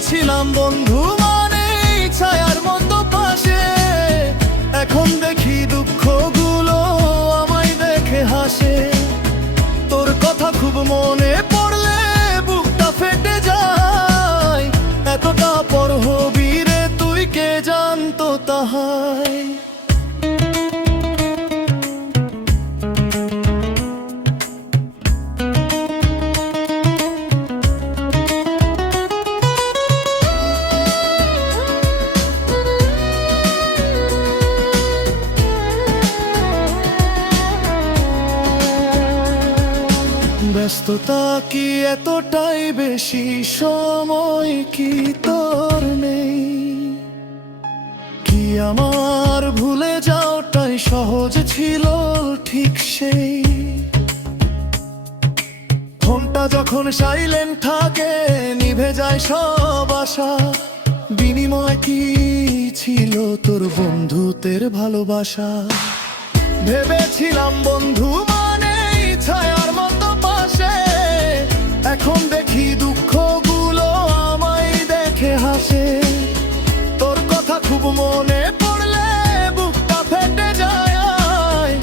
ভেবেছিলাম বন্ধু মানে ছায়ার মতো পাশে, এখন দেখি দুঃখগুলো আমায় দেখে হাসে। তোর কথা খুব মনে পড়লে বুকটা ফেটে যায়, এতটা পর হবি রে তুই, কে জানতো তাহাই। ব্যস্ততা কি এতটাই বেশি, সময় কি তোর নেই? কি আমার ভুলে যাওয়াটাই সহজ ছিল ঠিক সেই? ফোনটা যখন সাইলেন্ট থাকে নিভে যায় সব আশা, বিনিময় কি ছিল তোর বন্ধুত্বের ভালোবাসা? ভেবেছিলাম বন্ধু মানে ছায়ার মতো পাশে, এখন দেখি দুঃখগুলো আমায় দেখে হাসে। তোর কথা খুব মনে পড়লে বুকটা ফেটে যায়,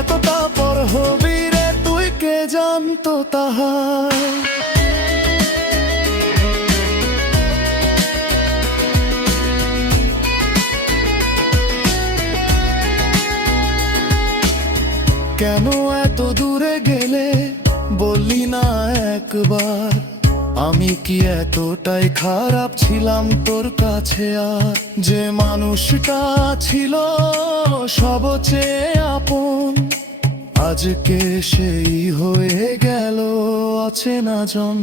এতটা পর হবি রে তুই, কে জানতো তাহাই। কেন এত দূরে গেলে বললি না একবার? আমি কি এতটাই খারাপ ছিলাম তোর কাছে? আর যে মানুষটা ছিল সবচেয়ে আপন, আজকে সেই হয়ে গেল অচেনা জন।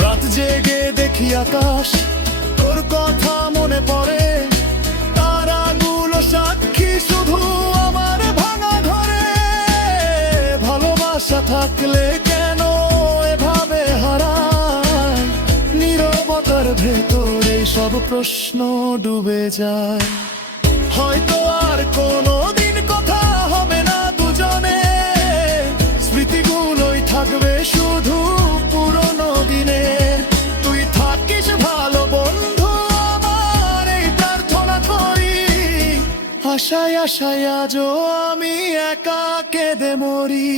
রাত জেগে দেখি আকাশ, তোর কথা মনে পড়ে, তারাগুলো সাক্ষী শুধু আমার ভাঙা ঘরে। ভালোবাসা থাকলে কেন এভাবে হারায়? নীরবতার ভেতরে সব প্রশ্ন ডুবে যায়। হয়তো আর কোনোদিন কথা হবে না দুজনে, স্মৃতিগুলোই থাকবে শুধু পুরনো দিনে। তুই থাকিস ভালো বন্ধু আমার, এই প্রার্থনা করি। আশায় আশায় আজও আমি একা কেঁদে মরি।